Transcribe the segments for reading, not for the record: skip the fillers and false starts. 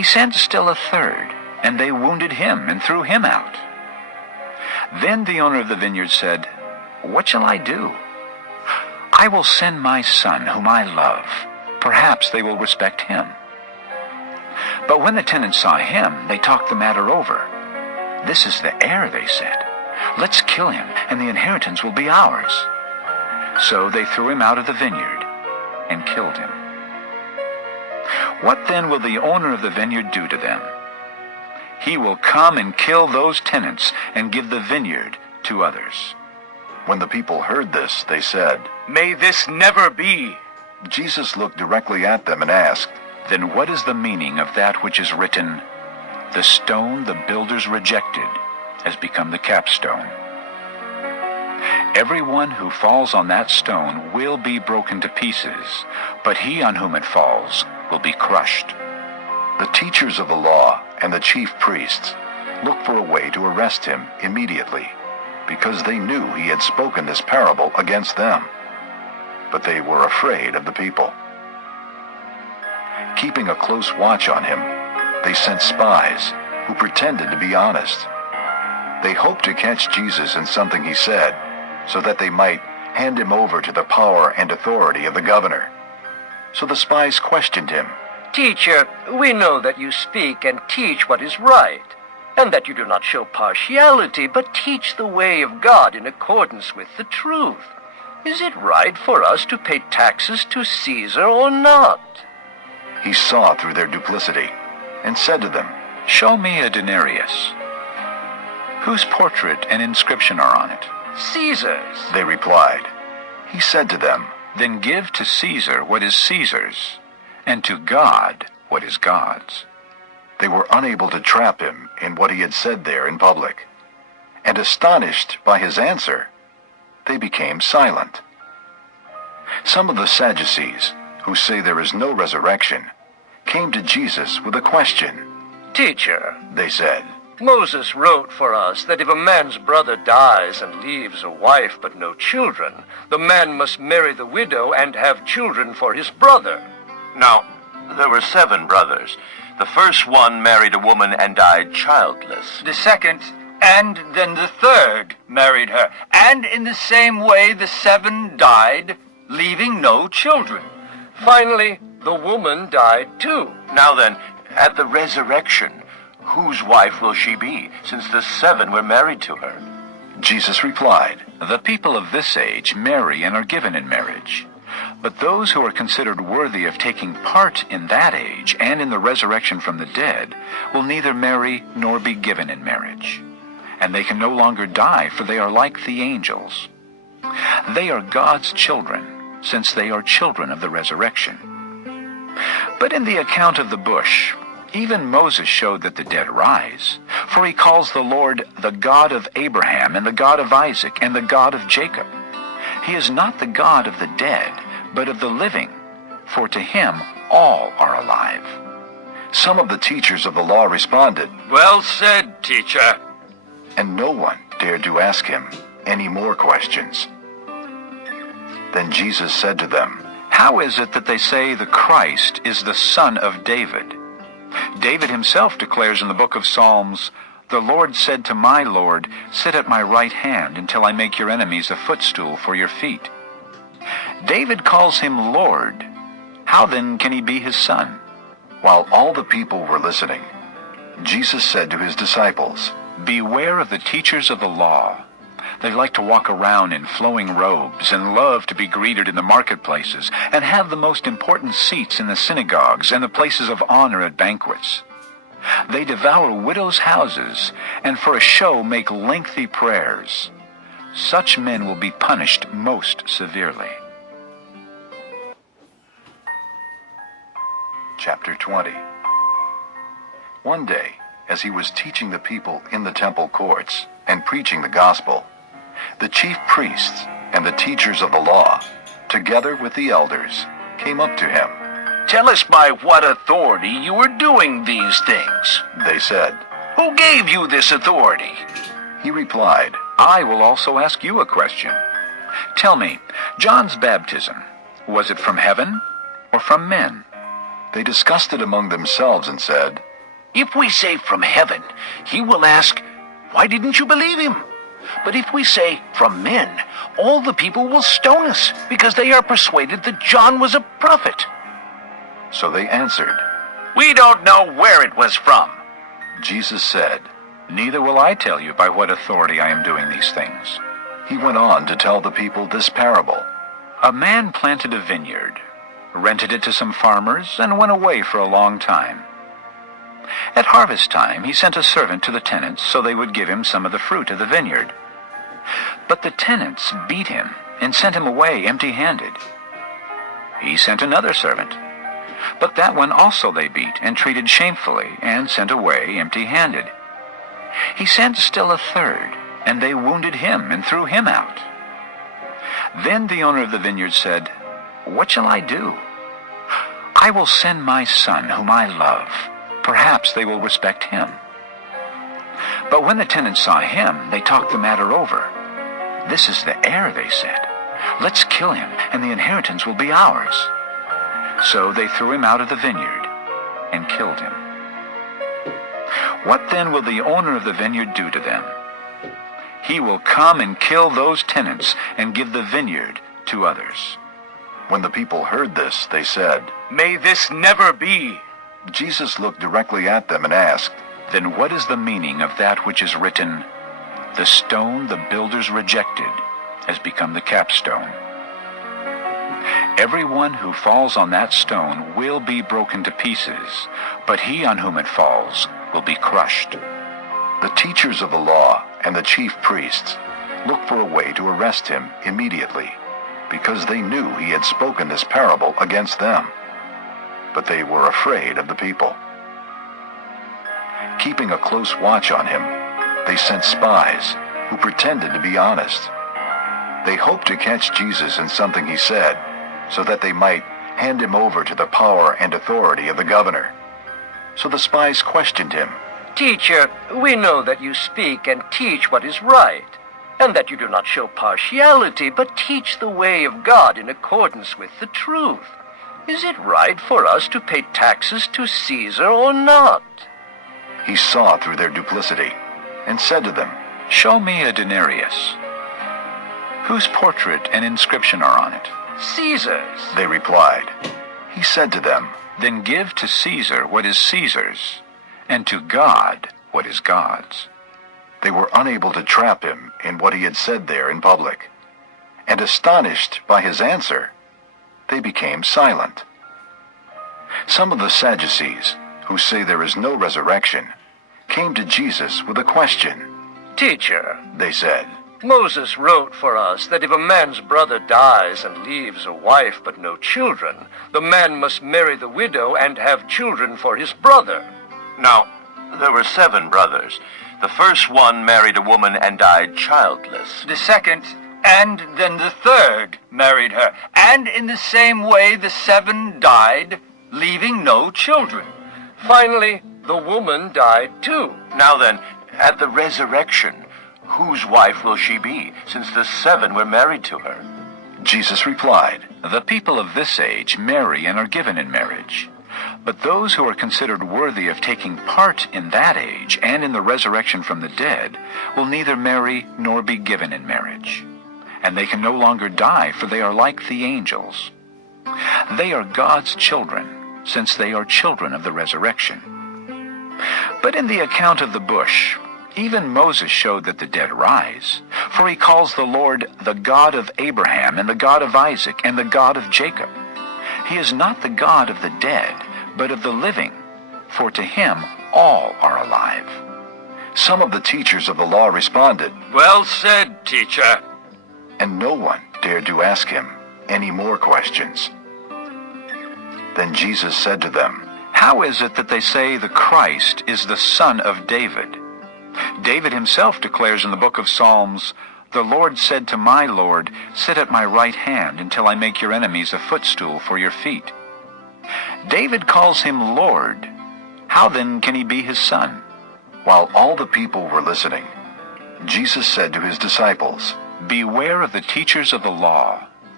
He sent still a third, and they wounded him and threw him out. Then the owner of the vineyard said, What shall I do? I will send my son, whom I love. Perhaps they will respect him. But when the tenants saw him, they talked the matter over. This is the heir, they said. Let's kill him, and the inheritance will be ours. So they threw him out of the vineyard and killed him. What then will the owner of the vineyard do to them? He will come and kill those tenants and give the vineyard to others. When the people heard this, they said, May this never be. Jesus looked directly at them and asked, Then what is the meaning of that which is written, The stone the builders rejected has become the capstone? Everyone who falls on that stone will be broken to pieces, but he on whom it falls will be crushed. The teachers of the law and the chief priests looked for a way to arrest him immediately, because they knew he had spoken this parable against them. But they were afraid of the people. Keeping a close watch on him, they sent spies who pretended to be honest. They hoped to catch Jesus in something he said, so that they might hand him over to the power and authority of the governor. So the spies questioned him. Teacher, we know that you speak and teach what is right, and that you do not show partiality, but teach the way of God in accordance with the truth. Is it right for us to pay taxes to Caesar or not? He saw through their duplicity and said to them, Show me a denarius. Whose portrait and inscription are on it? Caesar's. They replied. He said to them, Then give to Caesar what is Caesar's, and to God what is God's. They were unable to trap him in what he had said there in public, and astonished by his answer, they became silent. Some of the Sadducees, who say there is no resurrection, came to Jesus with a question. Teacher, they said, Moses wrote for us that if a man's brother dies and leaves a wife but no children, the man must marry the widow and have children for his brother. Now, there were 7 brothers. The first one married a woman and died childless. The second, and then the third, married her. And in the same way the 7 died, leaving no children. Finally, the woman died too. Now then, at the resurrection, whose wife will she be, since the 7 were married to her? Jesus replied, The people of this age marry and are given in marriage. But those who are considered worthy of taking part in that age and in the resurrection from the dead will neither marry nor be given in marriage. And they can no longer die, for they are like the angels. They are God's children, since they are children of the resurrection. But in the account of the bush, even Moses showed that the dead rise, for he calls the Lord the God of Abraham and the God of Isaac and the God of Jacob. He is not the God of the dead, but of the living, for to him all are alive. Some of the teachers of the law responded, Well said, teacher. And no one dared to ask him any more questions. Then Jesus said to them, How is it that they say the Christ is the son of David? David himself declares in the book of Psalms, The Lord said to my Lord, Sit at my right hand until I make your enemies a footstool for your feet. David calls him Lord. How then can he be his son? While all the people were listening, Jesus said to his disciples, Beware of the teachers of the law. They like to walk around in flowing robes and love to be greeted in the marketplaces and have the most important seats in the synagogues and the places of honor at banquets. They devour widows' houses and for a show make lengthy prayers. Such men will be punished most severely. Chapter 20. One day, as he was teaching the people in the temple courts and preaching the gospel, the chief priests and the teachers of the law, together with the elders, came up to him. Tell us by what authority you are doing these things. They said. Who gave you this authority? He replied, I will also ask you a question. Tell me, John's baptism, was it from heaven or from men? They discussed it among themselves and said, If we say from heaven, he will ask, why didn't you believe him? But if we say from men, all the people will stone us, because they are persuaded that John was a prophet. So they answered. We don't know where it was from. Jesus said. Neither will I tell you by what authority I am doing these things. He went on to tell the people this parable. A man planted a vineyard, rented it to some farmers, and went away for a long time. At harvest time, he sent a servant to the tenants so they would give him some of the fruit of the vineyard. But the tenants beat him and sent him away empty-handed. He sent another servant, but that one also they beat and treated shamefully and sent away empty-handed. He sent still a third, and they wounded him and threw him out. Then the owner of the vineyard said, What shall I do? I will send my son, whom I love. Perhaps they will respect him. But when the tenants saw him, they talked the matter over. This is the heir, they said. Let's kill him, and the inheritance will be ours. So they threw him out of the vineyard and killed him. What then will the owner of the vineyard do to them? He will come and kill those tenants and give the vineyard to others. When the people heard this, they said, May this never be. Jesus looked directly at them and asked, Then what is the meaning of that which is written, The stone the builders rejected has become the capstone? Everyone who falls on that stone will be broken to pieces, but he on whom it falls will be crushed. The teachers of the law and the chief priests looked for a way to arrest him immediately, because they knew he had spoken this parable against them. But they were afraid of the people. Keeping a close watch on him, they sent spies who pretended to be honest. They hoped to catch Jesus in something he said, so that they might hand him over to the power and authority of the governor. So the spies questioned him. Teacher, we know that you speak and teach what is right, and that you do not show partiality, but teach the way of God in accordance with the truth. Is it right for us to pay taxes to Caesar or not? He saw through their duplicity and said to them, Show me a denarius. Whose portrait and inscription are on it? Caesar's. They replied. He said to them, Then give to Caesar what is Caesar's, and to God what is God's. They were unable to trap him in what he had said there in public, and astonished by his answer, they became silent. Some of the Sadducees, who say there is no resurrection, came to Jesus with a question. Teacher, They said, Moses wrote for us that if a man's brother dies and leaves a wife but no children, the man must marry the widow and have children for his brother. Now, there were 7 brothers. The first one married a woman and died childless. The second, and then the third, married her. And in the same way the 7 died, leaving no children. Finally, the woman died too. Now then, at the resurrection, whose wife will she be, since the 7 were married to her? Jesus replied, The people of this age marry and are given in marriage. But those who are considered worthy of taking part in that age and in the resurrection from the dead will neither marry nor be given in marriage. And they can no longer die, for they are like the angels. They are God's children, since they are children of the resurrection. But in the account of the bush, even Moses showed that the dead rise, for he calls the Lord the God of Abraham and the God of Isaac and the God of Jacob. He is not the God of the dead, but of the living, for to him all are alive. Some of the teachers of the law responded, Well said, teacher. and no one dared to ask him any more questions. Then Jesus said to them, How is it that they say the Christ is the son of David? David himself declares in the book of Psalms, The Lord said to my Lord, Sit at my right hand until I make your enemies a footstool for your feet. David calls him Lord. How then can he be his son? While all the people were listening, Jesus said to his disciples, Beware of the teachers of the law.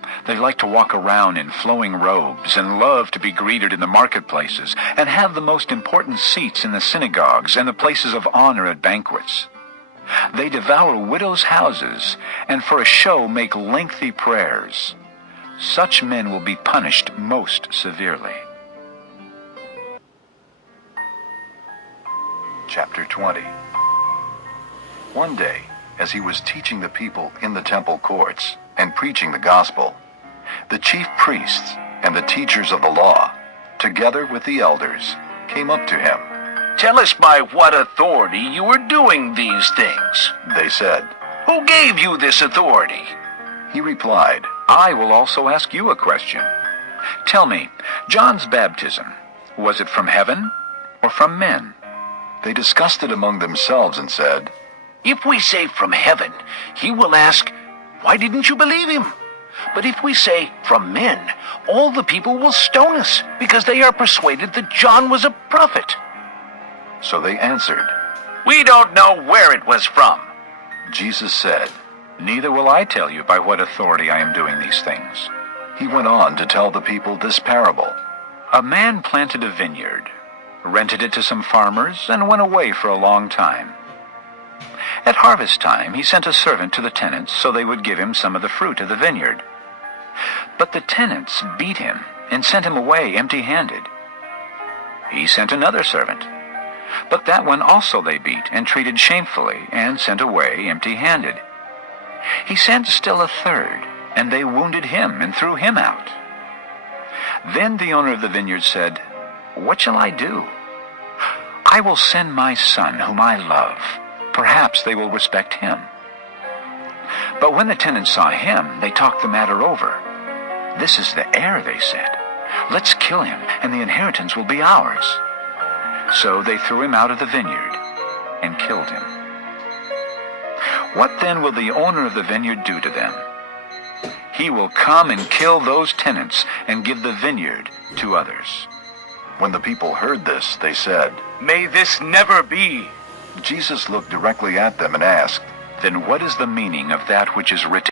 They like to walk around in flowing robes and love to be greeted in the marketplaces and have the most important seats in the synagogues and the places of honor at banquets. They devour widows' houses and for a show make lengthy prayers. Such men will be punished most severely. Chapter 20. One day, as he was teaching the people in the temple courts and preaching the gospel, the chief priests and the teachers of the law, together with the elders, came up to him. Tell us by what authority you are doing these things. They said. Who gave you this authority? He replied, I will also ask you a question. Tell me, John's baptism, was it from heaven or from men? They discussed it among themselves and said, If we say from heaven, he will ask, why didn't you believe him? But if we say from men, all the people will stone us because they are persuaded that John was a prophet. So they answered. We don't know where it was from. Jesus said, Neither will I tell you by what authority I am doing these things. He went on to tell the people this parable. A man planted a vineyard, rented it to some farmers, and went away for a long time. At harvest time, he sent a servant to the tenants so they would give him some of the fruit of the vineyard. But the tenants beat him and sent him away empty-handed. He sent another servant, but that one also they beat and treated shamefully and sent away empty-handed. He sent still a third, and they wounded him and threw him out. Then the owner of the vineyard said, What shall I do? I will send my son, whom I love. Perhaps they will respect him. But when the tenants saw him, they talked the matter over. This is the heir, they said. Let's kill him, and the inheritance will be ours. So they threw him out of the vineyard and killed him. What then will the owner of the vineyard do to them? He will come and kill those tenants and give the vineyard to others. When the people heard this, they said, May this never be. Jesus looked directly at them and asked, Then what is the meaning of that which is written?